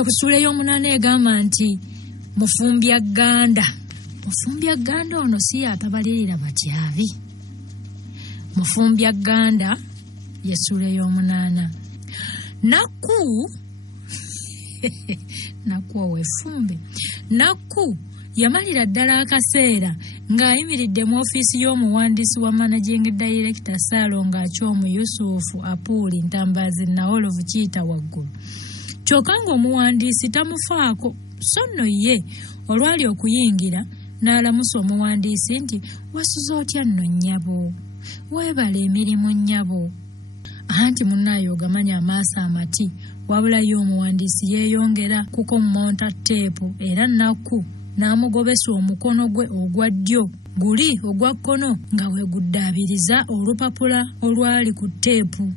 Tugende ku ssuula y'omunaana egamba nti mufumbya gganda. Mufumbya gganda ono si atabalirira batyabi. Mufumbya gganda ye ssuula y'omunaana. Nakku Nakku owefumbe. Nakku yamalira ddala akaseera ng'ayimiridde mu ofiisi y'omuwandiisi wa Managing Director Ssaalongo Achoomu Yusufu Apuuli Ntambazi Nawolovu Kiyita waggulu. Kyokka ng'omuwandiisi tamufaako, so nno ye olwali okuyingira n'alamusa omuwandiisi nti wasuze otya nno nnyabo, weebala emirimu nnyabo. Anti munnaaye ogamanya amaaso amati, wabula ye omuwandiisi yeeyongera kukommonta teepu era Nakku n'amugobesa omukono gwe ogwa ddyo guli ogwa kkono nga we guddaabiriza olupapula olwali ku teepu.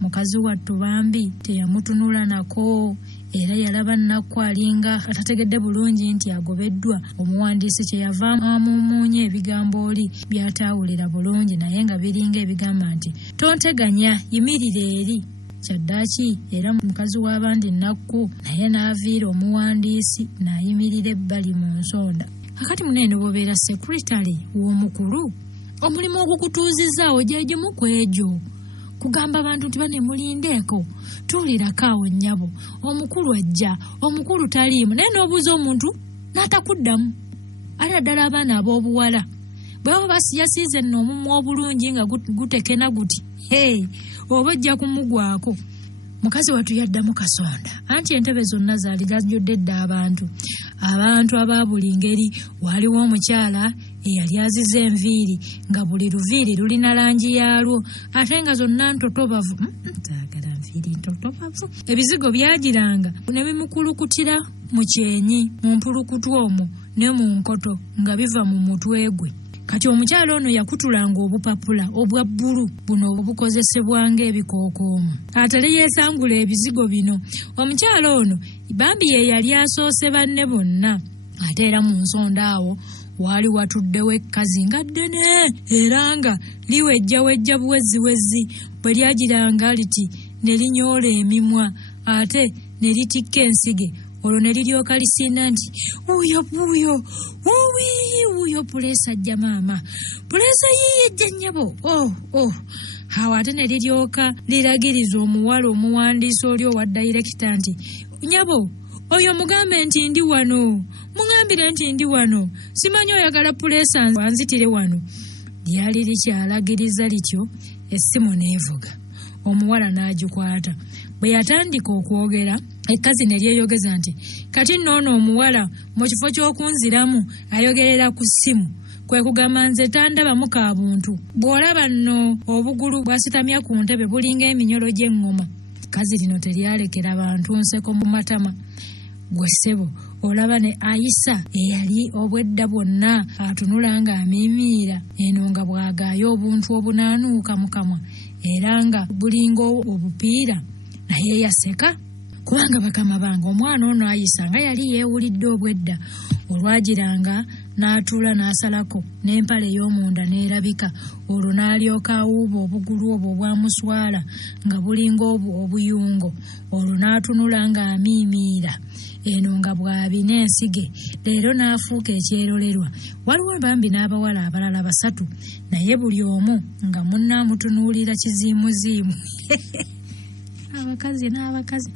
Mukazi wattu bambi teyamutunula nako era yalaba Nakku alinga atategedde bulungi nti agobeddwa. Omuwandiisi kyeyava amumuunya ebigambo oli byataawulira bulungi naye nga biringa ebigamba nti tonteganya, yimirira eri. Kyaddaaki era mukazi w'abandi Nakku naye n'aviira omuwandiisi n'ayimirira ebbali mu nsonda. Kakati munene bw'obeera secretary w'omukulu, omulimu ogukutuuzizaawo gye gimu ku egyo. Kugamba abantu nti bane mulindeeko, tuulirako awo nnyabo, omukulu ajja, omukulu taliimu, naye n'obuuza omuntu n'atakuddamu. Ate ddala abaana ab'obuwala bwe baba yasiize nno omumwa obulungi nga gutekena guti, oba ojja kumugwako. Mukazi wattu yaddamu kasonda, anti entebe zonna zaali zajjudde dda abantu aba buli ngeri. Waaliwo omukyala eyali azize enviiri nga buli luviiri lulina langi yaalwo ate nga zonna ntotobavu. Ntaagala nviiri ntotobavu. Ebizigo byagiranga ne bimukulukutira mu kyenyi, mu mpulukutu omwo ne mu nkoto nga biva mu mutwe gwe. Kati omukyala ono yakutulanga obupapula obwa bbulu buno obukozesebwa ng'ebikookoomo atale yeesangula ebizigo bino. Omukyala ono bambi ye yali asoose banne bonna. Ate era mu nsonda awo waali watuddewo ekkazi nga ddene era nga liwejjawejja buweziwezi bwe lyagiranga liti ne linyoola emimwa ate ne litikka ensige. Olwo ne liryoka lisinda nti wuuyo puleesa ajja maama, puleesa yiye ejja nnyabo. Awo ate ne liryoka liragiriza omuwala omuwandiisi oli owa dayirekita nti nnyabo oyo mugambe nti ndi wano, muŋambire nti ndi wano, simanyi oyagala puleesa wanzitire wano. Lyali likyalagiriza lityo essimu n'evuga. Omuwala n'agikwata. Bwe yatandika okwogera ekkazi ne lyeyogeza nti kati nno omuwala mu kifo ky'okunziramu ayogerera ku ssimu, kwe kugamba nze tandabamu ka buntu. Bw'olaba nno obugulu bwasitamya ku ntebe bulinga eminyolo gy'eŋŋoma. Kkazi lino teryalekera bantu nseko mu matama. Gwe ssebo olaba ne Ayisa eyali obwedda bwonna atunula nga amiimiira, eno nga bw'agaayo obuntu obunaanuuka mu kamwa era nga bulinga obupiira, naye yaseka kubanga bakama bange omwana ono Ayisa nga yali yeewulidde obwedda. Olwagiranga n'atuula n'asalako n'empale ey'omunda n'erabika. Olwo n'alyoka awuuba obugulu obwo obwamuswala nga bulinga obuyungo. Olwo n'atunula nga amiimiira, eno nga bw'abina ensige. Leero n'afuuka ekyerolerwa. Waliwo bambi n'abawala abalala 3 naye buli omu nga munnaamutunuulira kiziimuziimu. Abakazi n'abakazi.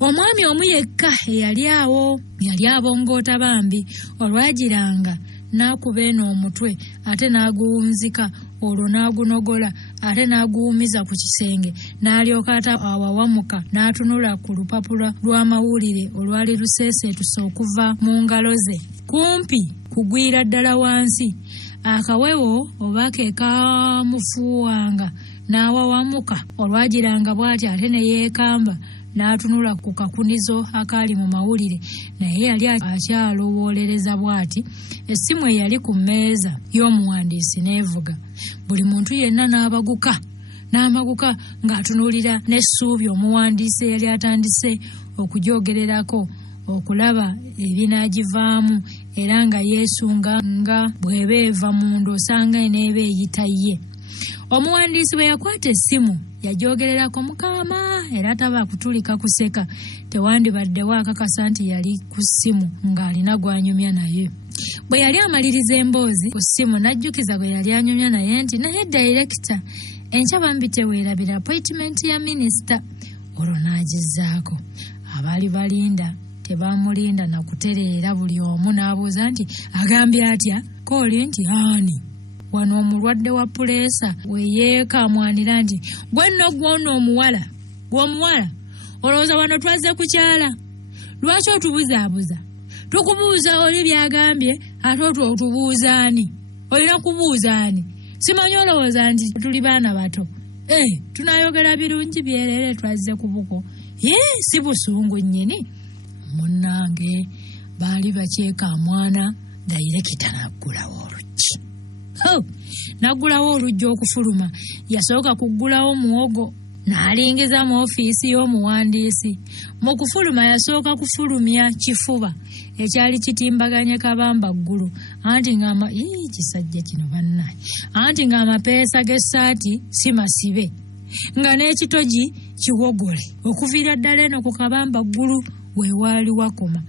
Omwami omu yekka eyali awo yali abongoota bambi. Olwagiranga n'akuba eno omutwe ate n'aguwunzika. Olwo n'agunogola ate n'aguwumiza ku kisenge. N'alyoka ata awawamuka n'atunula ku lupapula lw'amawulire olwali luseeseetuse okuva mu ngalo ze kumpi kugwira ddala wansi. Akawewo oba ke kaamufuuwanga n'awawamuka. Olwagiranga bw'ati ate ne yeekamba n'atunula ku kakunizo akaali mu mawulire, naye yali akyalowoolereza bw'ati. Essimu eyali ku mmeeza y'omuwandiisi n'evuga. Buli muntu yenna n'abaguka n'amaguka ng'atunuulira n'essuubi omuwandiisi eyali atandise okugyogererako okulaba ebinaagivaamu era nga yeesunga nga bw'eba eva munda osanga eneeba eyita ye. Omuwandiisi bwe yakwata essimu yagyogererako Mukama era taba kutulika kuseka. Tewandibaddewo akakasa nti yali ku ssimu ng'alina gw'anyumya naye. Bwe yali amaliriza emboozi ku ssimu n'ajjukiza gwe yali anyumya naye nti naye Director, enkya bambi teweerabira appointment ya minisita. Olwo n'agizaako. Abaali balinda tebamulinda na kutereera, buli omu n'abuuza nti agambye atya? Kooli nti ani? Wano omulwadde wa puleesa weyeekamwanira nti gwe nno gw'ono omuwala gw'omuwala olowooza wano twazze kukyala? Lwaki otubuzaabuza? Tukubuuza oli byagambye ate otubuuza ani? Olina kubuuza ani? Simanyi olowooza nti tuli baana bato? Tunayogera birungi byerere twazze ku buko. Si busungu nnyini. Munnange baali bakyekamwana, Director n'aggulawo oluggi. N'aggulawo oluggi okufuluma. Yasooka kuggulawo muwogo n'alingiza mu ofiisi y'omuwandiisi. Mu kufuluma yasooka kufulumya kifuba ekyali kitimbaganye kabamba ggulu. Anti ng'ama kisajja kino bannaye. Anti ng'amapeesa g'essaati si masibe. Nga n'ekitogi kiwogole. Okuviira ddala eno ku kabamba ggulu we waali wakoma.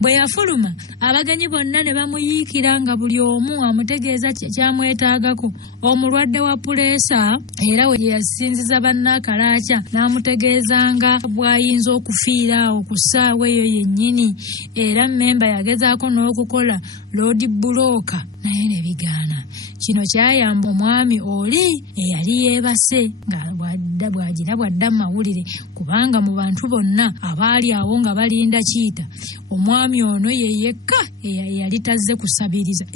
Bwe yafuluma abagenyi bonna ne bamuyiikira nga buli omu amutegeeza kyamwetaagako. Omulwadde wa puleesa era we yasinziza bannaakalaakya n'amutegeezanga bw'ayinza okufiira awo ku ssaawa eyo yennyini. Era mmemba yagezaako n'okukola loodi bulooka naye ne bigaana. Kino kyayamba omwami oli eyali yeebase nga bw'agira bwadda mu mawulire, kubanga mu bantu bonna abaali awo nga balinda Kiita, omwami ono ye yekka eyali tazze kusabiriza.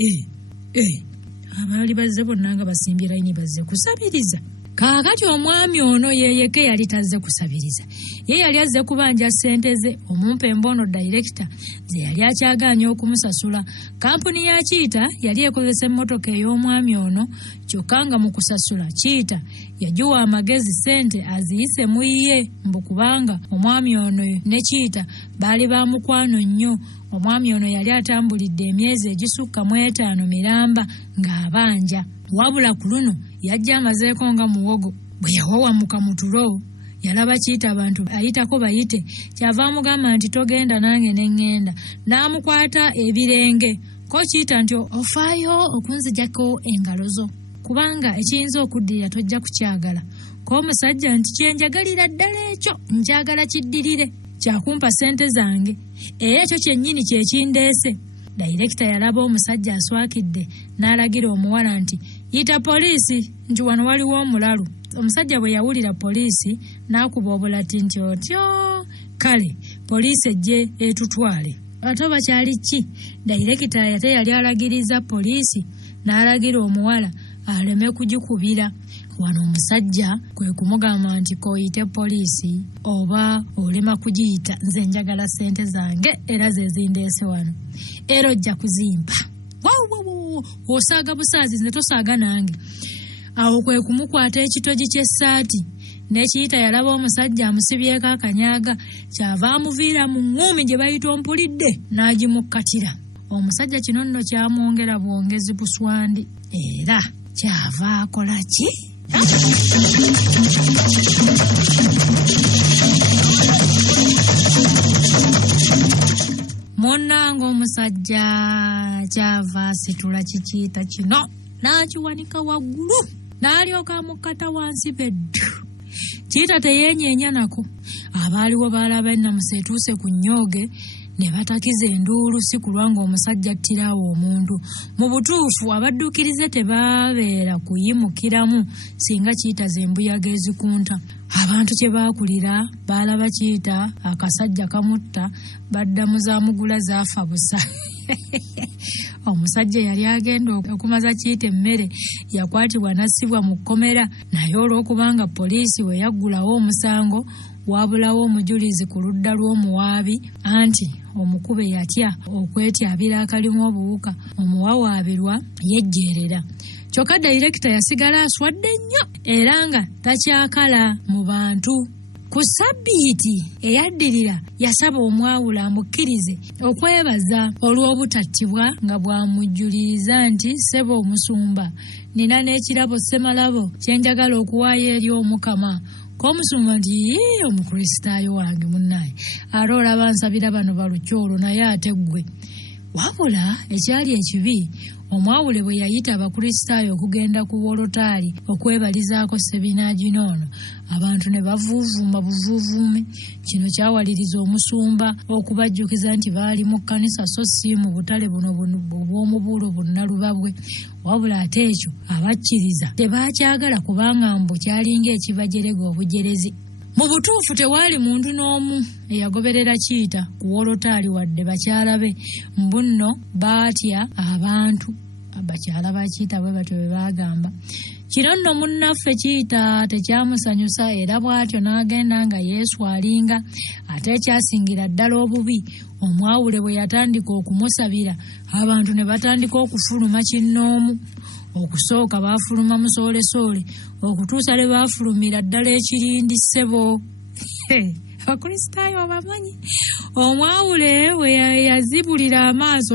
Abaali bazze bonna nga basimbye layini bazze kusabiriza. Kaakati omwami ono ye yekka yali tazze kusabiriza. Ye yali azze kubanja ssente ze omumpembe ono Director ze yali akyagaanya okumusasula. Kampuni ya Kiita yali ekozesa emmotoka ey'omwami ono, kyokka nga mu kusasula Kiita yagiwa amagezi ssente aziyise mu ye, mbu kubanga omwami ono ne Kiita baali ba mukwano nnyo. Omwami ono yali atambulidde emyezi egisukka mu 5 miramba ng'abanja. Wabula ku luno yajja amazeeko nga muwogo. Bwe yawawamuka mu tulo yalaba Kiita abantu ayitako bayite, kyava amugamba nti togenda nange ne ŋŋenda. N'amukwata ebirenge. Ko Kiita nti ofaayo okunzijako engalo zo, kubanga ekiyinza okuddirira tojja kukyagala. Ko omusajja nti kyenjagalira ddala ekyo njagala kiddirire, kyakumpa ssente zange era ekyo kyennyini kyekindeese. Director yalaba omusajja aswakidde n'alagira omuwala nti yita poliisi nti wano waliwo omulalu. Omusajja bwe yawulira poliisi n'akuba obulati nti otyo kale poliisi ejje etutwale. Ate oba kyali ki? Director ate yali alagiriza poliisi n'alagira omuwala aleme kugikubira. Wano omusajja kwe kumugamba nti koyite poliisi oba olema kugiyita, nze njagala ssente zange era ze zindeese wano, era ojja kuzimpa. Osaaga busaazi, nze tosaaga nange. Awo kwe kumukwata ekitogi ky'essaati. Ne Kiita yalaba omusajja amusibyeko akanyaaga, kyava amuviira mu ŋŋumi gye bayita ompulidde n'agimukkatira. Omusajja kino nno kyamwongera bwongezi buswandi era kyava akola ki? Munnange omusajja kyava asitula kikiita kino n'akiwanika waggulu n'alyoka amukkata wansi beddu. Kiita teyeenyeenya nako. Abaaliwo baalaba ennamusa etuuse ku nnyooge ne batakiza enduulu, si kulwa ng'omusajja attiraawo omuntu. Mu butuufu abaddukirize tebaabeera kuyimukiramu singa Kiita z'embuyaga ezikunta. Abantu kye baakulira baalaba Kiita akasajja kamutta, baddamu zaamugula zaafa busa. Omusajja yali agenda okumaza Kiita emmere yakwatibwa nassibwa mu kkomera, naye olw'okubanga poliisi we yaggulawo omusango wabulawo omujulizi ku ludda lw'omuwaabi anti omukube yatya okwetyabira akalimu obuwuka, omuwawaabirwa yejjeerera. Kyokka Director yasigala aswadde nnyo era nga takyakala mu bantu. Ku Ssabbiiti eyaddirira yasaba omwawule amukkirize okwebaza olw'obutattibwa nga bw'amujjuliriza nti ssebo omusumba, nina n'ekirabo ssemalabo kye njagala okuwaayo eri Omukama. K'omusumba nti omukristaayo wange munnaye ate olaba nsabira bano balukyolo naye ate ggwe. Wabula ekyali ekibi, omwawule bwe yayita abakristaayo okugenda ku wolotaali okwebalizaako sebinaagino ono, abantu ne bavuuvuuma buvuuvuume. Kino kyawaliriza omusumba okubajjukiza nti baali mu kkanisa so si mu butale buno obw'omubuulo bunnalubabwe. Wabula ate ekyo abakkiriza tebaakyagala kubanga mbu kyalinga ekibajerega obujerezi. Mu butuufu tewaali muntu n'omu eyagoberera Kiita ku wolotaali wadde bakyala be. Mbu nno baatya abantu. Abakyala ba Kiita bwe batyo bwe baagamba. Kino nno munnaffe Kiita tekyamusanyusa era bw'atyo n'agenda nga yeeswalinga. Ate ekyasingira ddala obubi, omwawule bwe yatandika okumusabira, abantu ne batandika okufuluma kinnoomu. Okusooka baafuluma musoole-soole okutuusa lwe baafulumira ddala ekirindi ssebo. Abakristaayo bamanyi. Omwawule we yazibulira amaaso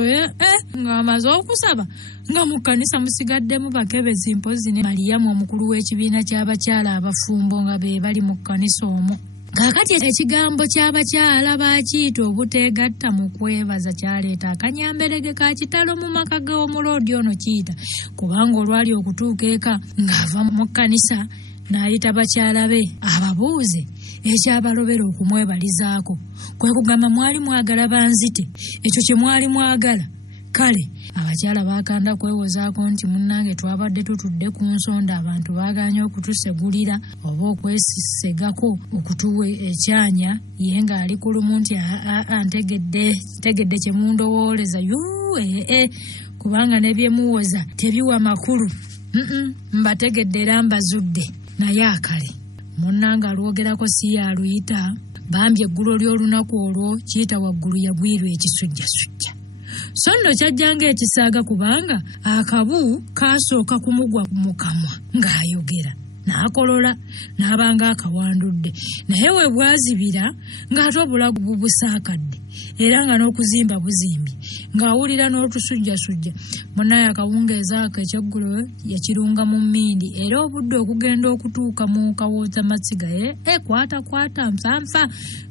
ng'amaze okusaba nga mu kkanisa musigaddemu bakebezi mpozi ne Maliyamu omukulu w'ekibiina ky'abakyala abafumbo nga be bali mu kkanisa omwo. Kaakati ekigambo ky'abakyala ba Kiita obuteegatta mu kwebaza kyaleeta akanyamberege ka kitalo mu maka g'omuloodi ono Kiita, kubanga olwali okutuuka eka ng'ava mu kkanisa n'ayita bakyala be ababuuze ekyabalobera okumwebalizaako. Kwe kugamba mwali mwagala banzite, ekyo kye mwali mwagala. Kale abakyala baakanda kwewozaako nti munnange twabadde tutudde ku nsonda, abantu baaganye okutusegulira oba okwesisegako okutuwa ekyanya, ye ng'ali ku lumu nti ntegedde kye mundowooleza kubanga ne bye muwoza tebiwa makulu. Mbategedde era mbazudde. Naye akale munnange alwogerako si yaluyita, bambi eggulo ly'olunaku olwo Kiita waggulu yagwirwa ekisujjasujja. So nno kyajjanga ekisaaga kubanga akabu kaasooka kumugwa mu kamwa ng'ayogera, n'akolola n'abanga akawandudde. Naye we bwazibira ng'ate obulago bubusaakadde era nga n'okuzimba buzimbye, ng'awulira n'otusujjasujja. Munnaye akawungeeza ako ekyeggulo yakirunga mu mmindi era obudde okugenda okutuuka mu kawoota matsiga kwata nfanfa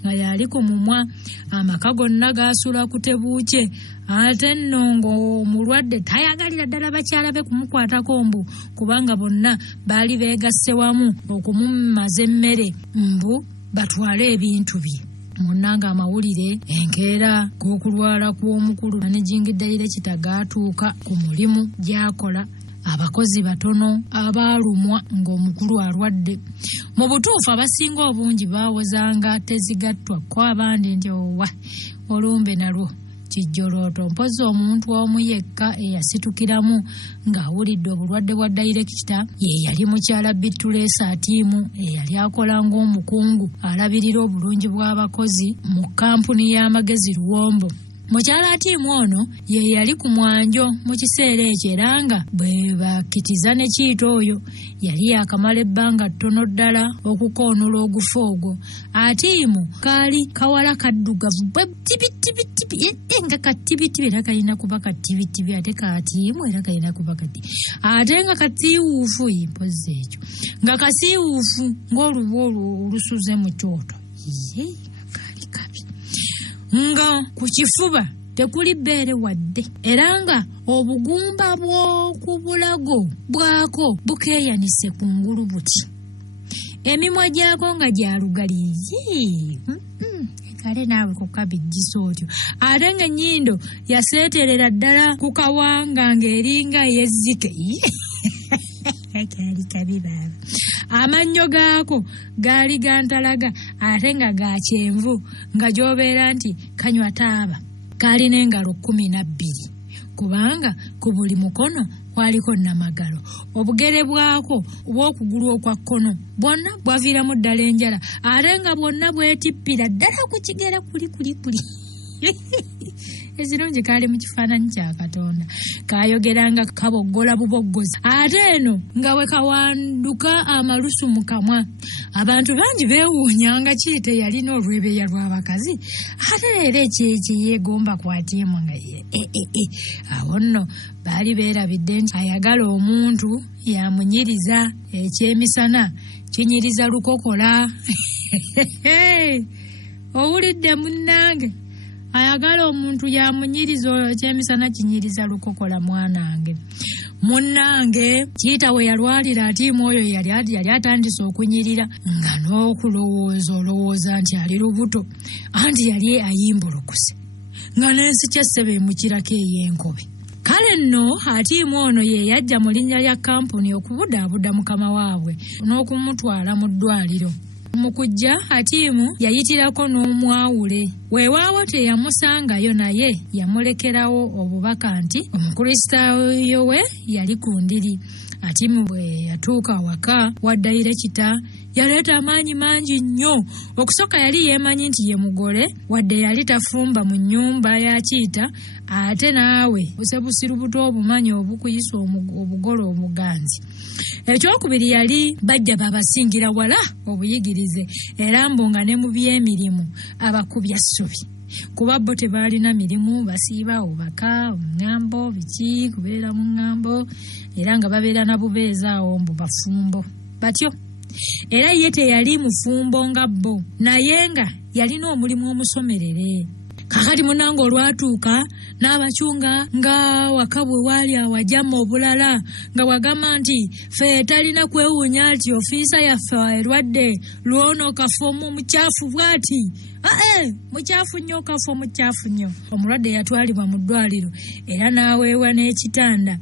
nga yali ku mumwa. Amaka gonna gaasula kutebuukye. Ate nno ng'omulwadde tayagalira ddala bakyala be kumukwatako mbu kubanga bonna baali beegasse wamu okumumaza emmere mbu batwale ebintu bye. Munnange amawulire enkeera g'okulwala kw'omukulu Managing Director gaatuuka ku mulimu gy'akola. Abakozi batono abaalumwa ng'omukulu alwadde. Mu butuufu abasinga obungi baawozanga tezigattwa ko abandi nti olumbe nalwo kijjolooto. Mpozi omuntu omu yekka eyasitukiramu ng'awulidde obulwadde bwa Director ye yali mukyala Bitulesa Atiimu eyali akola ng'omukungu alabirira obulungi bw'abakozi mu kampuni y'amagezi Luwombo. Mukyala Atiimu ono ye yali ku mwanjo mu kiseera ekyo era nga bwe bakkitiza ne Kiita oyo yali yakamala ebbanga ttono ddala okukoonula ogufa ogwo. Atiimu kaali kawala kaddugavu bwe tibitibi nga katibitibi era kalina kuba katibitibi ate Atiimu era kalina kuba ate nga katiiwuufu mpozi ekyo nga kasiiwuufu ng'olubu olusuze mu kyoto. Kaali kabi nga ku kifuba tekuli bbeere wadde era nga obugumba bw'oku bulago bwako bukeeyanise ku ngulu buti, emimwa gyako nga gya lugali. Kale naawe kukabijjisa otyo. Ate nga ennyindo yaseeterera ddala ku kawanga ng'eringa eyezzike. Kaali kabi baaba. Amannyo gaako gaali gantalaga ate nga ga kyenvu nga gy'obeera nti kanywa taaba. Kaalina engalo 12 kubanga ku buli mukono kwaliko namagalo. Obugere bwako obw'okugulu okwa kkono bwonna bwaviiramu ddala enjala ate nga bwonna bwetippira ddala ku kigere kuli. Ezirungi kali mu kifaananyi kya Katonda. Kaayogeranga kaboggola buboggozi. Ate eno nga bwe kawanduka amalusu mu kamwa. Abantu bangi beewuunyanga Kiite yalina olwebeeya lw'abakazi. Ate leero ekyo yeegomba kwatiemu nga awo nno baali beerabidde nti ayagala omuntu yamunyiriza ekyemisana kinyiriza lukokola. Owulidde munnange? Ayagala omuntu yamunyiriza ekyemisana kinyiriza lukokola mwanange. Munnange Kiita we yalwalira atiimu oyo yali atandise okunyirira nga n'okulowooza nti ali lubuto anti yali ayimbulukuse nga n'ensi kyessebe emukirako ey'enkobe. Kale nno atiimu ono ye yajja mu linnya lya kampuni okubudaabuda mukama waabwe n'okumutwala mu ddwaliro. Mu kujja atiimu yayitirako n'omwawule. Weewaawo teyamusangayo naye yamulekerawo obubaka nti omukristaayo we yali ku ndiri. Atiimu bwe yatuuka waka wa dayirekita yaleeta amaanyi mangi nnyo. Okusooka yali yeemanyi nti ye mugole wadde yali tafumba mu nnyumba ya Kiita, ate naawe busebusirubuto obumanyi obukuyisa obugole obuganzi. Ekyokubiri yali bajja babasingira wala obuyigirize era mbu nga ne mu by'emirimu abakubya ssubi. Kuba bo tebaalina mirimu, basiiba obaka, oŋŋambo, biki, kubeera mu ŋŋambo era nga babeera na bubeezi awo mbu bafumbo batyo. Era ye teyali mufumbo nga bo naye nga yalina omulimu omusomerere. Kakati munange olwatuuka n'abakyunga nga waka bwe waali awajama obulala nga wagamba nti ffe talina kwewuunya nti ofiisa yaffe erwadde lwono kafo mu mukyafu bw'ati. Mukyafu nnyo kafo mukyafu nnyo. Omulwadde yatwalibwa mu ddwaliro era n'aweebwa n'ekitanda.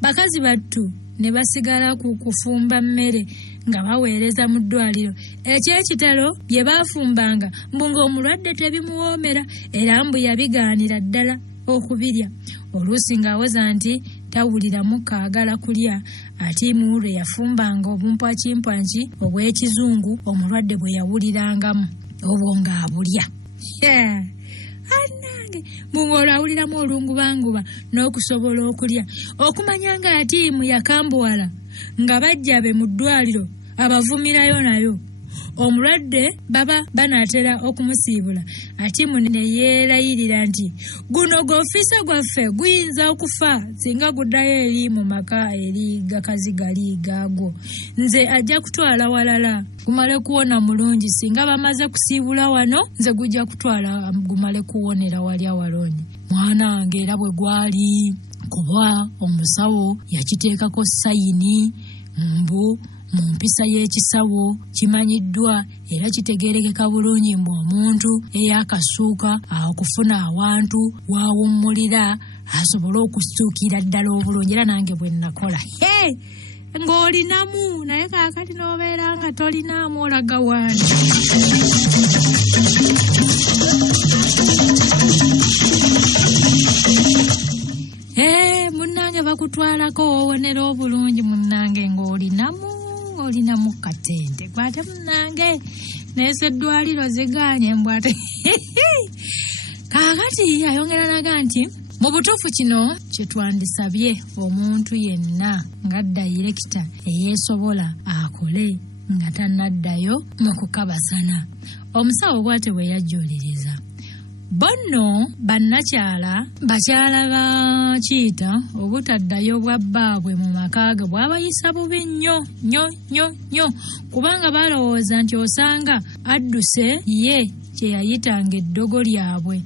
Bakazi battu ne basigala ku kufumba mmere nga baweereza mu ddwaliro. Ekyekitalo bye baafumbanga mbu ng'omulwadde tebimuwoomera era mbu yabigaanira ddala okubirya. Oluusi ng'awoza nti tawuliramu kaagala kulya. Atiimu lwe yafumbanga obumpwakimpwaki obw'ekizungu omulwadde bwe yawulirangamu obwo ng'abulya. Annange ng'olwo awuliramu olungubanguba n'okusobola okulya. Okumanya nga atiimu yakambuwala nga bajja be mu ddwaliro abavumirayo nayo. Omulwadde baba banaatera okumusiibula. Atiimu ne yeerayirira nti guno gw'ofiisa gwaffe guyinza okufa singa guddayo eri mu maka eri gakazi gali gaagwo. Nze ajja kutwala walala gumale kuwona mulungi. Singa bamaze kusiibula wano nze gujja kutwala gumale kuwonera wali awalonye. Mwanange era bwe gwali kuba omusawo yakiteekako sayini mbu mu mpisa y'ekisawo kimanyiddwa era kitegeerekeka bulungi mbu omuntu eyakasuuka okufuna awantu waawummulira asobole okusuukira ddala obulungi. Era nange bwe nakola ng'olinamu naye kaakati n'obeera nga tolinaamu olaga wani. Munnange bakutwalako woowonera obulungi munnange ng'olinamu katente. Kwate munnange n'eseddwaliro zigaanye mbwate. Kaakati ayongera naga nti mu butuufu kino kye twandisabye omuntu yenna nga dayirekita eyeesobola akole nga tannaddayo mu kukabasana. Omusawo bw'ate bwe yajjuliriza. Bonno bannakyala bakyala ba Kiita obutaddayo bwa bbaabwe mu maka ge bwabayisa bubi nnyo kubanga balowooza nti osanga adduse ye kye yayitanga eddogo lyabwe.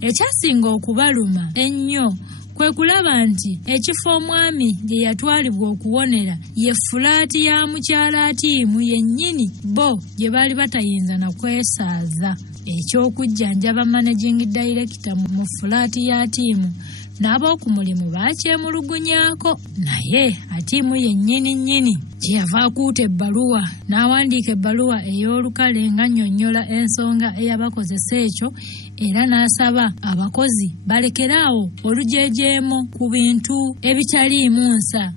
Ekyasinga okubaluma ennyo kwe kulaba nti ekifo omwami gye yatwalibwa okuwonera ye fulaati ya mukyala Atiimu yennyini bo gye baali batayinza na kwesaaza. Ekyokujjanjaba managing director mu fulaati ya Atiimu n'ab'oku mulimu baakyemulugunyaako. Naye Atiimu yennyini kye yava akuuta ebbaluwa n'awandiika ebbaluwa ey'olukale nga nnyonnyola ensonga eyabakozesa ekyo era n'asaba abakozi balekeraawo olujeejeemo ku bintu ebitaliimu nsa.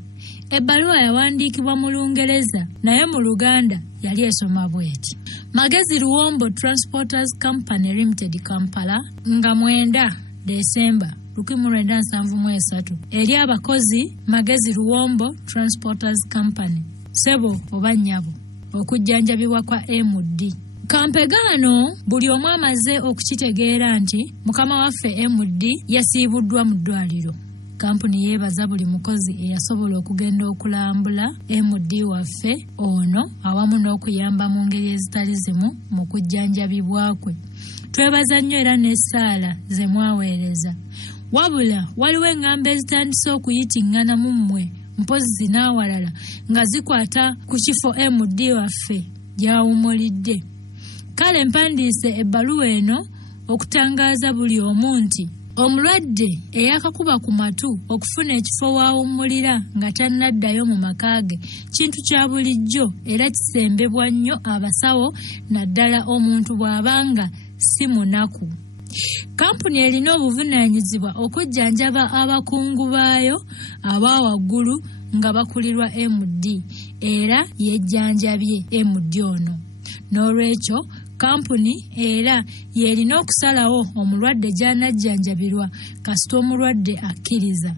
Ebbaluwa yawandiikibwa mu Lungereza naye mu Luganda yali esoma bw'eti: Magezi Luwombo Transporters Company Limited Kampala nga 9 Desemba 1973 eri abakozi Magezi Luwombo Transporters Company sebo oba nnyabo okujjanjabibwa kwa MD. Kampegano buli omu amaze okukitegeera nti mukama waffe MD yasiibuddwa mu ddwaliro. Kampuni yeebaza buli mukozi eyasobola okugenda okulambula MD waffe ono awamu n'okuyamba mu ngeri ezitali zimu mu kujjanjabibwa kwe. Twebaza nnyo era n'essaala ze mwaweereza. Wabula waliwo engamba ezitandise okuyitingana mu mmwe mpozi n'awalala nga zikwata ku kifo MD waffe gy'awummulidde. Kale mpandiise ebbaluwa eno okutangaaza buli omu nti omulwadde eyakakuba ku matu okufuna ekifo wawummulira nga tannaddayo mu maka ge kintu kya bulijjo era kisembebwa nnyo abasawo naddala omuntu bw'abanga si munaku. Kampuni erina obuvunaanyizibwa okujjanjaba abakungu baayo abawaggulu nga bakulirwa MD era yejjanjabye MD ono. N'olwekyo kampuni era yerina okusalawo omulwadde gy'anajjanjabirwa kasita omulwadde akkiriza.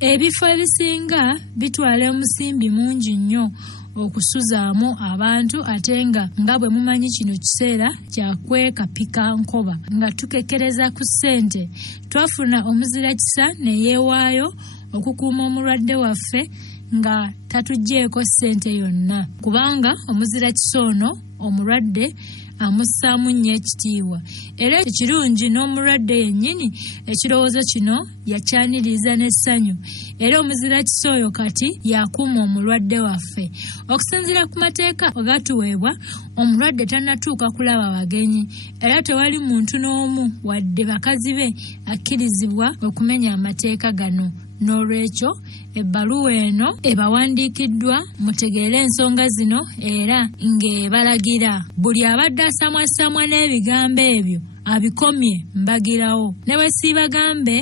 Ebifo ebisinga bitwala omusimbi mungi nnyo okusuzaamu abantu ate nga bwe mumanyi kino kiseera kya kwekapika nkoba nga tukekereza ku ssente. Twafuna omuzira kisa ne yeewaayo okukuuma omulwadde waffe nga tatugyeko ssente yonna kubanga omuzira kisa ono omulwadde amussaamu nnyo ekitiibwa era ekirungi n'omulwadde yennyini ekirowoozo kino yakyaniriza n'essanyu era omuzira kisa oyo kati yakuuma omulwadde waffe. Okusinziira ku mateeka agatuweebwa omulwadde tannatuuka kulaba bagenyi era tewali muntu n'omu wadde bakazi be akkirizibwa okumenya amateeka gano. N'olwekyo ebbaluwa eno ebawandiikiddwa mutegeere ensonga zino era ng'ebalagira buli abadde asamwasamwa n'ebigambo ebyo abikomye mbagirawo. Ne bwe siibagambe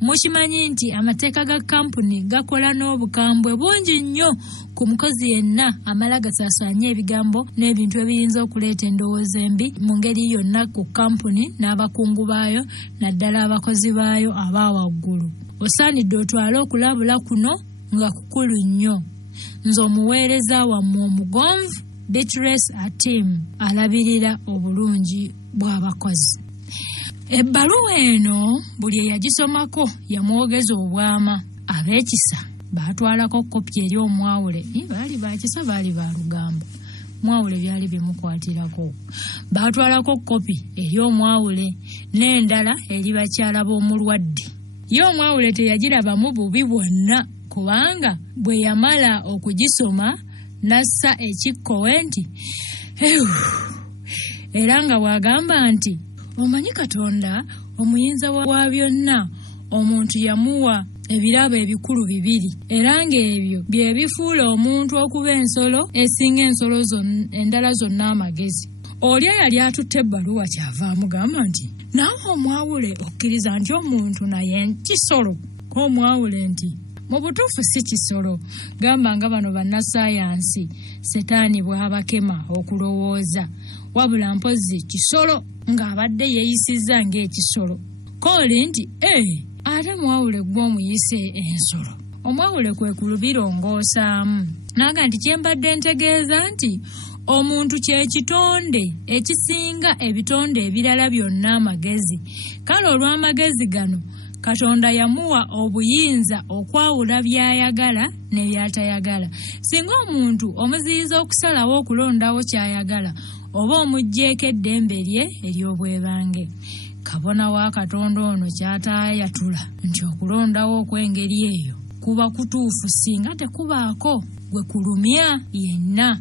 mukimanyi nti amateeka ga kampuni gakola n'obukambwe bungi nnyo ku mukozi yenna amala gasaasaanya ebigambo n'ebintu ebiyinza okuleeta endowooza embi mu ngeri yonna ku kampuni n'abakungu baayo naddala abakozi baayo abaawaggulu. Osaanidde otwale okulabula kuno nga kukulu nnyo. Nze omuweereza wammwe omugonvu Beatrice Atim alabirira obulungi bw'abakozi. Ebbaluwa eno buli eyagisomako yamwogeza obwama. Ab'ekisa baatwalako kopi eri omwawule. Baali bakisa baali ba lugambo. Mwawule byali bimukwatirako. Baatwalako kopi eri omwawule n'endala eri bakyala b'omulwadde. Ye omwawule teyagirabamu bubi bwonna kubanga bwe yamala okugisoma nassa ekikkowe nti era nga bw'agamba nti omanyi Katonda omuyinza wa byonna omuntu yamuwa ebirabo ebikulu 2 era ng'ebyo bye bifuula omuntu okuba ensolo esinga ensolo endala zonna amagezi. Oli yali atutte ebbaluwa kyava amugamba nti naawe omwawule okkiriza nti omuntu naye kisolo. Omwawule nti mu butuufu si kisolo, gamba nga bano bannassaayansi setaani bw'abakema okulowooza wabula mpozi kisolo ng'abadde yeeyisizza ng'ekisolo. Kooli nti ate mwawule gw'omuyise ensolo. Omwawule kwe kulubirongoosaamu naga nti kyembadde ntegeeza nti omuntu kye kitonde ekisinga ebitonde ebirala byonna amagezi. Kale olw'amagezi gano Katonda yamuwa obuyinza okwawula by'ayagala ne by'atayagala. Singa omuntu omuziyiza okusalawo okulondawo ky'ayagala oba omuggyeko eddembe lye ery'obwebange. Kabona wa Katonda ono ky'ataayatula nti okulondawo okw'engeri eyo kuba kutuufu singa tekubaako gwe kulumya yenna.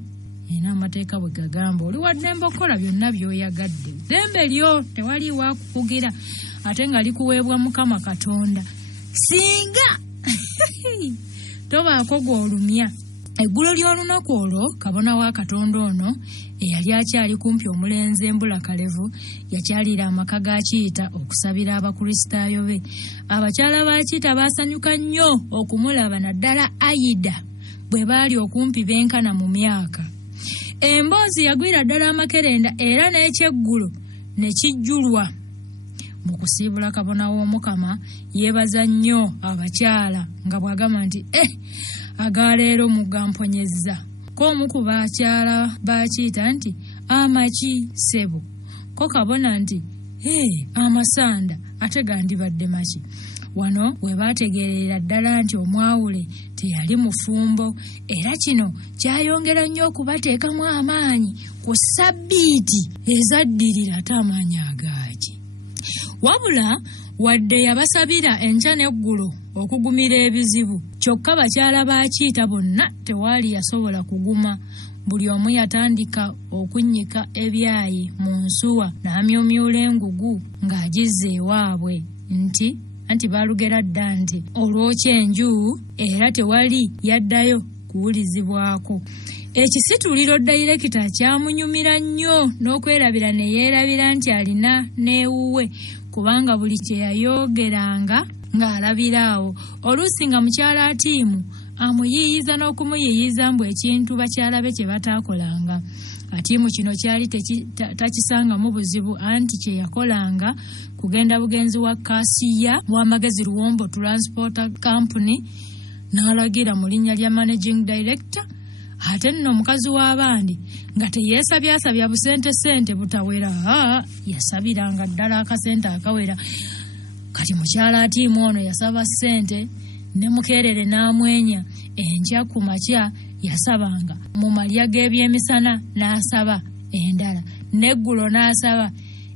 Ena amateeka bwe gagamba oli wa ddembe okukola byonna by'oyagadde. Ddembe lyo tewali waakukugira ate nga likuweebwa Mukama Katonda singa tobaako gw'olumya. Eggulo ly'olunaku olwo kabona wa Katonda ono eyali akyali kumpi omulenzi embula kalevu yakyalira amaka ga Kiyita okusabira abakristaayo be. Abakyala ba Kiyita baasanyuka nnyo okumulaba naddala Aida bwe baali okumpi benkana mu myaka. Emboozi yagwira ddala amakerenda era n'ekyeggulo ne kijjulwa. mu kusiibula kabona w'Omukama yeebaza nnyo abakyala nga bw'agamba nti agaleero mugamponyezza ko omu ku bakyala bakiyita nti amaki ssebo ko kabona nti amasanda ate gandibadde maki. Wano we baategeerera ddala nti omwawule teyali mufumbo era kino kyayongera nnyo okubateekamu amaanyi ku ssabbiiti ezaddirira ate amaanyi agaaki. Wabula wadde yabasabira enkya n'eggulo okugumira ebizibu kyokka bakyala baakiyita bonna tewaali yasobola kuguma. Buli omu yatandika okunnyika ebyayi mu nsuwa n'amyumyula engugu ng'agizza ewaabwe nti baalugera dda nti olwokya enju era tewali yaddayo kuwulizibwako. Ekisituliro dayirekita kyamunyumira nnyo n'okwerabira ne yeerabira nti alina n'ewuwe kubanga buli kye yayogeranga ng'alabira awo. Oluusi nga mukyala atiimu amuyiiyiza n'okumuyiiyiza mbu ekintu bakyala be kye bataakolanga. Atiimu kino kyali takisangamu buzibu anti kye yakolanga kugenda bugenzi wa Kasiya w'amagezi Luwombo Transport Company n'alagira mu linnya lya Managing Director. Ate nno omukazi w'abandi nga teyeesabyasabya busente butawera yasabiranga ddala akasente akawera. Kati mukyala atiimu ono yasaba ssente ne mukeerere n'amwenya. Enkya ku makya yasabanga, mu malya g'ebyemisana n'asaba endala, n'eggulo n'asaba.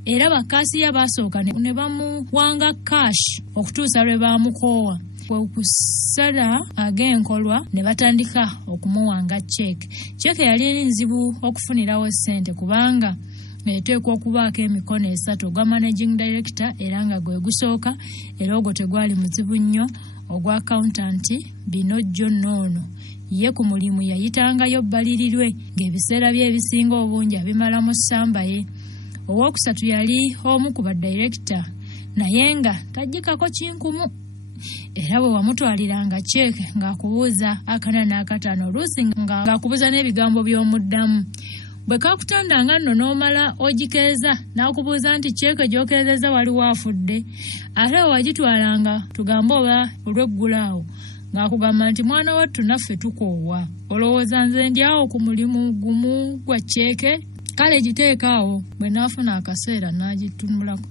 Era Bakasiya basooka ne bamuwanga cash okutuusa lwe baamukoowa. Kusala ag'enkolwa ne batandika okumuwanga cheque. Cheque yali nzibu okufunirawo ssente kubanga eteekwa okubaako emikono 3 ogwa Managing Director era nga gwe gusooka, era ogwo tegwali muzibu nnyo ogwa accountant Binojjo Noono. Ye ku mulimu yayitangayo bbalirirwe ng'ebiseera bye ebisinga obungi abimala mu ssamba ye. Owookusatu yali omu ku badirector naye nga tajjikako kinkumu. Era bwe wamutwaliranga cheque ng'akubuuza 4 na 5 oluusi ng'akubuuza n'ebigambo by'omuddamu. Bwe kakutandanga nno n'omala ogikeeza n'akubuuza nti cheque gy'okeezezza waliwo afudde. Ate wagitwalanga tugambe oba olw'eggulaawo ng'akugamba nti mwana wattu naffe tukoowa. Olowooza nze ndi awo ku mulimu gumu gwa cheque? Kale giteekaawo. Bwe naafuna akaseera n'agitunulako.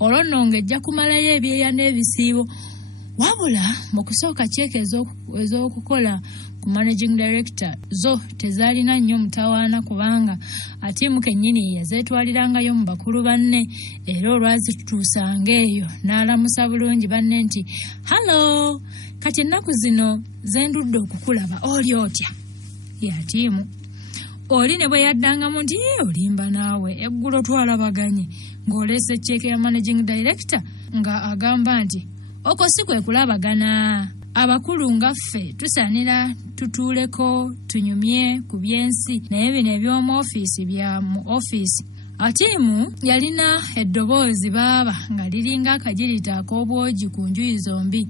Olwo nno ng'ejja kumalayo ebyeya n'ebisiibo. Wabula mu kusooka cheque ez'okukola ku Managing Director zo tezaalina nnyo mutawaana kubanga atiimu kennyini yazeetwalirangayo mu bakulu banne. Era olwazituusanga eyo n'alamusa bulungi banne nti halo, kati ennaku zino zendudde okukulaba oli otya? Atiimu oli ne bwe yaddangamu nti olimba naawe eggulo twalabaganye ng'oleese cheque ya Managing Director nga agamba nti oko si kwe kulabagana. Abakulu nga ffe tusaanira tutuuleko tunyumye ku byensi naye bino eby'omu ofiisi bya mu ofiisi. Atiimu yalina eddoboozi baaba nga liringa akagirita ak'obwogi ku njuyi zombi.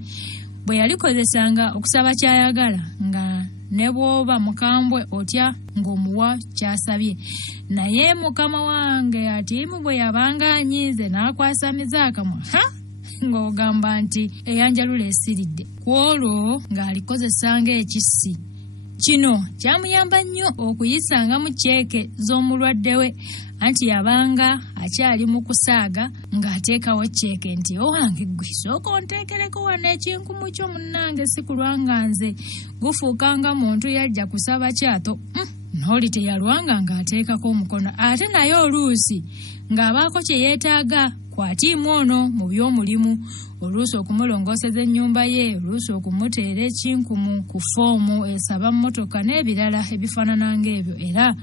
Bwe yalikozesanga okusaba kyayagala nga ne bw'oba mukambwe otya ng'omuwa kyasabye. Naye mukama wange Atiimu bwe yabanga anyiize n'akwasamiza akamwa ng'ogamba nti eyanjalula esiridde. Ku olwo ng'alikozesanga ekissi. Kino kyamuyamba nnyo okuyisanga mu cheque z'omulwadde we anti yabanga akyali mu kusaaga ng'ateekawo cheque nti owange ggwe sooka onteekereko wano ekinkumu kyo munnange si kulwanga nze gufuukanga muntu yajja kusaba kyato. N'oli teyalwanga ng'ateekako omukono ate naye oluusi ng'abaako kye yeetaaga ku Atiimu ono mu by'omulimu, oluusi okumulongooseza ennyumba ye, oluusi okumuteera ekinkumu ku foomu esaba mmotoka n'ebirala ebifaanana ng'ebyo. Era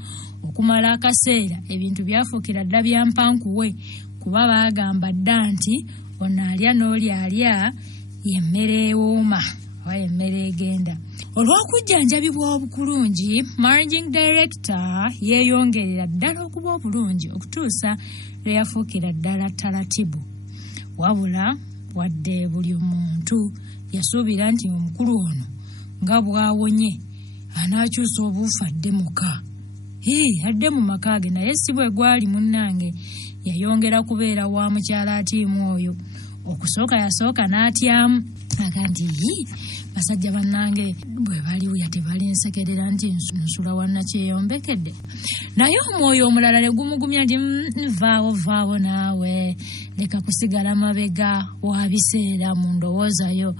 okumala akaseera ebintu byafuukira dda bya mpankuwe kuba baagamba dda nti ono alya n'oli alya y'emmere ewooma oba y'emmere egenda. Olw'okujjanjabibwa obukulungi, Managing Director yeeyongerera ddala okuba obulungi okutuusa lwe yafuukira ddala taratibu. Wabula wadde buli omuntu yasuubira nti omukulu ono nga bw'awonye anaakyusa obuufu adde muka. Adde mu maka ge naye si bwe gwali munnange. yayongera kubeera wa mukyala atiimu oyo. Okusooka yasooka n'atyamu aganti basajja bannange bwe baliwuya tebali nsekerera nti nsula wannakyeyombekedde. Naye omwoyo omulala ne gumugumya nti vaawo naawe leka kusigala mabega wa biseera mu ndowoozayo.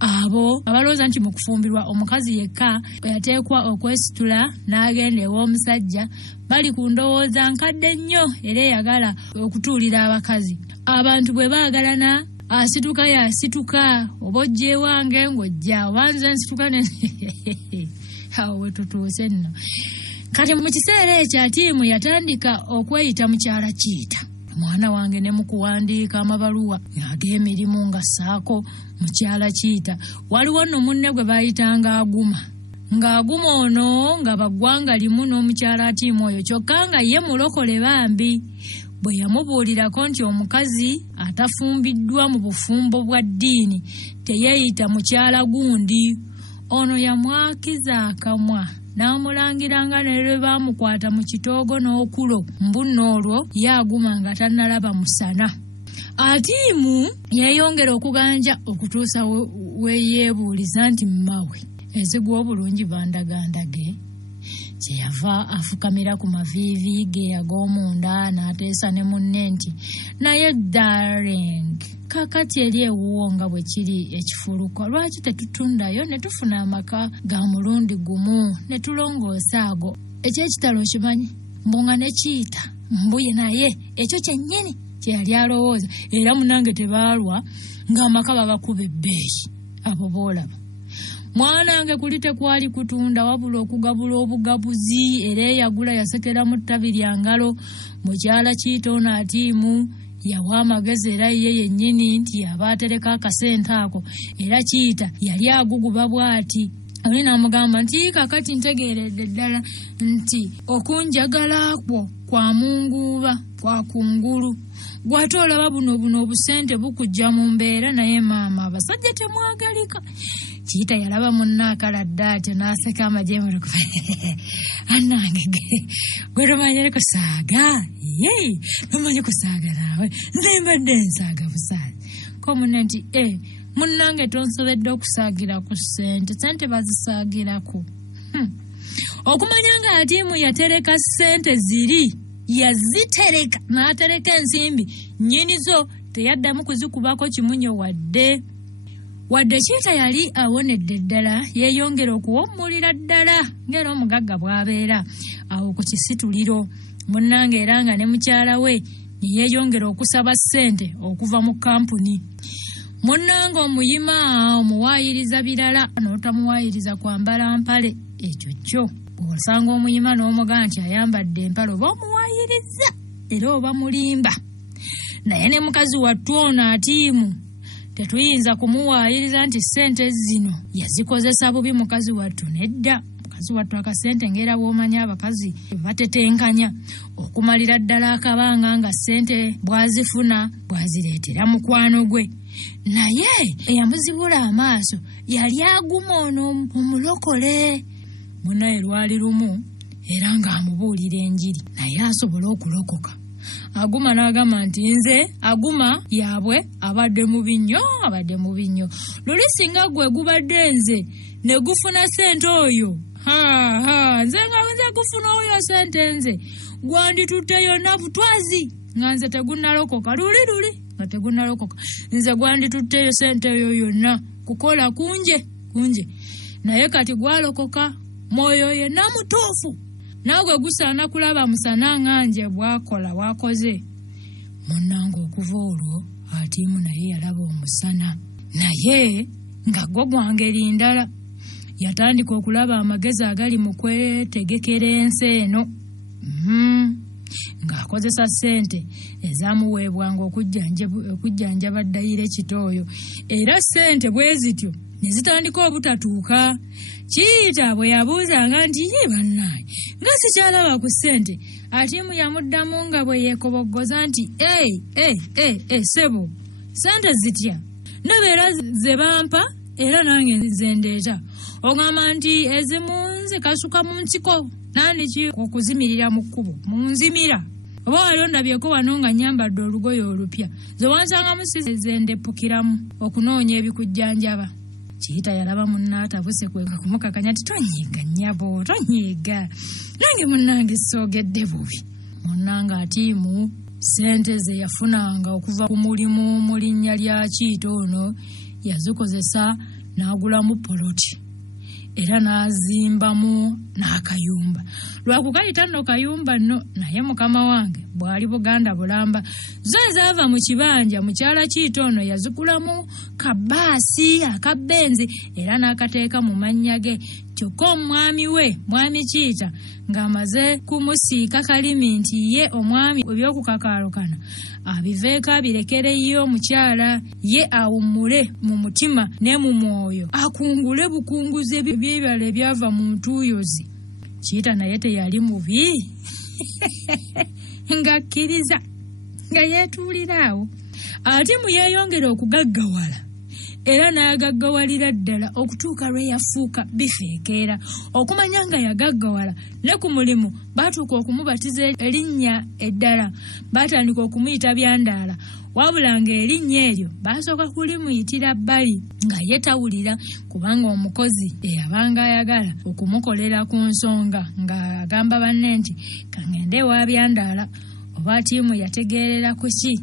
Abo abalowooza nti mu kufumbirwa omukazi yekka yateekwa okwesitula n'agenda ew'omusajja bali ku ndowooza nkadde nnyo era eyagala okutuulira abakazi. Abantu bwe baagalana asituka yasituka oba ojje wange ng'ojja oba nze nsituka awo we tutuuse nno. Kati mu kiseera ekyo atiimu yatandika okweyita mukyala Kiita. Mwana wange ne mu kuwandiika amabaluwa ag'emirimu nga ssaako mukyala Kiita. Waliwo nno munne gwe baayitanga Aguma. Ng'Aguma ono nga baggwanga limu n'omukyala atiimu oyo kyokka nga ye mulokole bambi. Bwe yamubuulirako nti omukazi atafumbiddwa mu bufumbo bwa ddiini teyeeyita mukyala gundi, ono yamwakiza akamwa n'amulangira nga ne lwe baamukwata mu kitoogo n'okulo mbunno olwo ye Aguma nga tannalaba musana. Atiimu yeeyongera okuganja okutuusa we yeebuuliza nti mmawe ezigwa obulungi bandagandage. Kyeyava afukamira ku maviivi ge ag'omunda n'ateesa ne munne nti naye darling kakati eri ewuwo nga bwe kiri ekifuluko lwaki tetutundayo ne tufuna amaka ga mulundi gumu ne tulongoosa ago. Ekyekitalo okimanyi mbunga ne Kiita mbuye naye ekyo kyennyini kye yali alowooza era munange tebaalwa ng'amaka bagakuba ebbeeyi abo boolaba. Mwanange kuli tekwali kutunda wabula okugabula obugabuzi era eyagula yasekera mu ttabi lya ngalo. Mukyala Kiita ono atiimu yawa amagezi era ye yennyini nti yaba atereka akasente ako era Kiita yali aguguba bw'ati. Oli n'amugamba nti kakati ntegeeredde ddala nti okunjagala kwo kwa munguuba kwa kungulu gw'ate olaba buno obusente bukujja mu mbeera naye maama abasajja temwagalika. Kiita yalaba munna akaladde atyo n'aseka amajemero annange gwe tomanyi kusaaga tomanyi kusaaga naawe nze mbadde nsaaga busaazi ko munne nti munnange tonsobedde okusaagira ku sente bazisaagirako. Okumanya nga atiimu yatereka sente ziri yazitereka n'atereka ensimbi nnyinizo teyaddamu kuzikubako kimunyo wadde Kiita yali awonedde ddala yeeyongera okuwummulira ddala ng'era omugagga bw'abeera awo ku kisituliro. Munnange era nga ne mukyala we yeeyongera okusaba ssente okuva mu kampuni. Munnange omuyima omuwaayiriza birala n'otamuwaayiriza kwambala mpale ekyo kyo. Bw'osanga omuyima n'omugaa nti ayambadde empale oba omuwaayiriza era oba mulimba. Naye ne mukazi wattu ono atiimu tetuyinza kumuwaayiriza nti ssente zino yazikozesa bubi mukazi wattu nedda. Mukazi wattu akasente ng'era bw'omanya abakazi batetenkanya okumalira ddala akabanga nga ssente bw'azifuna bw'azireetera mukwano gwe. Naye eyamuzibula amaaso yali Aguma ono omulokole. Munnaye lwali lumu era ng'amubuulira enjiri naye asobola okulokoka. Aguma n'agamba nti nze Aguma yaabwe abadde mubi nnyo. Luli singa gwe gubadde nze ne gufuna ssente oyo nze nga nze gufuna oyo ssente nze gwanditutte yonna butwazi nga nze tegunnalokoka luli nga tegunnalokoka nze gwanditutteyo ssente eyo yonna kukola kunje. Naye kati gwalokoka mwoyo yenna mutuufu naawe gusaana kulaba musana nganje bwakola wakoze. Munnange okuva olwo atiimu naye yalaba omusana naye nga gwo gwangeri ndala. Yatandika okulaba amagezi agali mu kwetegekera ensi eno ng'akozesa ssente ezaamuweebwanga okujjanjaba ddayira ekitooyo era ssente bwe zityo ne zitandika obutatuuka. Kiita bwe yabuuzanga nti ye bannaye nga sikyalaba ku ssente atiimu yamuddamu nga bwe yeekoboggoza nti sebo ssente zitya nabeera ze bampa era nange nze ndeeta ogamba nti ezimu nze kasuka mu nsiko nandiki okuzimirira mu kkubo munzimira oba wali ondabyeko wano nga nyambadde olugoye olupya ze wansangamu sizendepukiramu okunoonya ebikujjanjaba. Kiyita yalaba munnaatavuse kwe kumukakanya nti tonyiiga nnyabo tonyiiga nange munnange soogedde bubi. Munnange atiimu sente ze yafunanga okuva ku mulimu mu linnya lya Kiyita ono yazikozesa n'agulamu poloti era n'azimbamu n'akayumba. Lwakukayita nno kayumba nno naye mukama wange bwali Buganda bulamba zo ezaava mu kibanja mukyala Kiyita ono yazigulamu kabaasi akabenzi era n'akateeka mu mannya ge. Kyokka omwami we mwami Kiyita ng'amaze kumusiika kalimi nti ye omwami ebyokukakaalukana abiveeko abirekereyo omukyala ye awummule mu mutima ne mu mwoyo akungule bukunguze by'ebibala ebyava mu ntuuyozi. Kiyita naye teyali mubi ng'akkiriza nga yeetuuliraawo. Ate mu yeeyongera okugaggawala era n'agaggawalira ddala okutuuka lwe yafuuka bifeekeera okumanya nga yagaggawala ne ku mulimu baatuuka okumubatiza erinnya eddala baatandika okumuyita Byandaala wabula ng'erinnya eryo baasooka kulimuyitira Bbali nga ye tawulira kubanga omukozi eyabanga ayagala okumukolera ku nsonga ng'agamba banne nti kangende wa Byandaala oba ttiimu yategeerera ku ki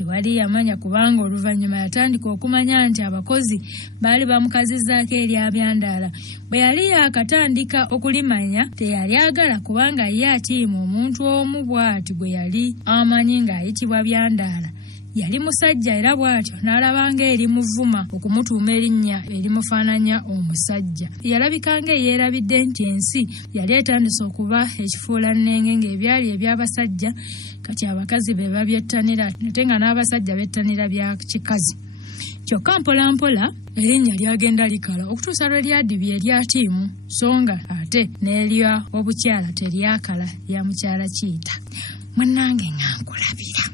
tewali yamanya kubanga oluvannyuma yatandika okumanya nti abakozi baali bamukazizzaako eri Byandaala. Bwe yali yakatandika okulimanya teyali agala kubanga ye atiimu omuntu omu bw'ati gwe yali amanyi ng'ayitibwa Byandaala yali musajja era bw'atyo n'alabanga eri muvuma okumutuuma erinnya erimufaananya omusajja. Yalabikanga eyeerabidde nti ensi yali etandise okuba ekifuulannenge ng'ebyali eby'abasajja kati abakazi be babyettanira ate nga n'abasajja bettanira bya kikazi. Kyokka mpola mpola erinnya lyagenda likala okutuusa lwe lyadibya erya ttiimu so nga ate n'erya obukyala teryakala lya mukyala Kiyita. Munnange nga nkulabira.